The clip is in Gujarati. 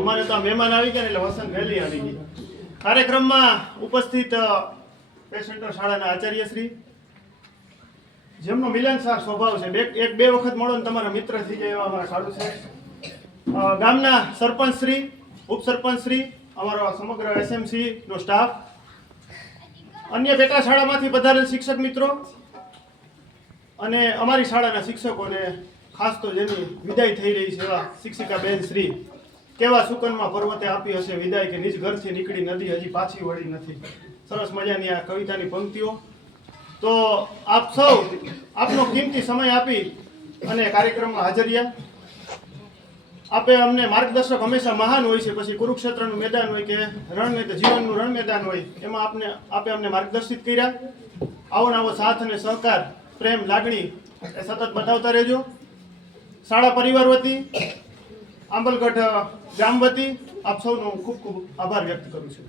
અમારે તો મહેમાન આવી ગયા એટલે વસંત વહેલી આવી ગઈ. કાર્યક્રમમાં ઉપસ્થિત પેસેન્ટર શાળાના આચાર્યશ્રી, જેમનો મિલનસાર સ્વભાવ છે, એક બે વખત મળો ને તમારા મિત્ર થઈ જાય એવા અમારા સારું છે. ગામના સરપંચશ્રી, ઉપસરપંચશ્રી, અમારો સમગ્ર એસએમસી નો સ્ટાફ, અન્ય પેટા શાળામાંથી પધારેલ શિક્ષક મિત્રો અને અમારી શાળાના શિક્ષકોને, ખાસ તો જેની વિદાય થઈ રહી છે એવા શિક્ષિકા બેન શ્રી, કેવા સુકનમાં પર્વતે આપી હશે વિદાય કે નિજ ઘરથી નીકળી નદી હજી પાછી વળી નથી. સરસ મજાની આ કવિતાની પંક્તિઓ. તો આપ સૌ આપનો કિંમતી સમય આપી અને કાર્યક્રમમાં હાજર રહ્યા. આપે અમને માર્ગદર્શક હંમેશા મહાન હોય છે, પછી કુરુક્ષેત્રનું મેદાન હોય કે જીવનનું રણ મેદાન હોય, એમાં આપે અમને માર્ગદર્શિત કર્યા. આવો આવો સાથ અને સહકાર, પ્રેમ, લાગણી એ સતત બતાવતા રહેજો. શાળા પરિવાર વતી, આંબલગઢ ગામ વતી આપ સૌનો ખૂબ ખૂબ આભાર વ્યક્ત કરું છું.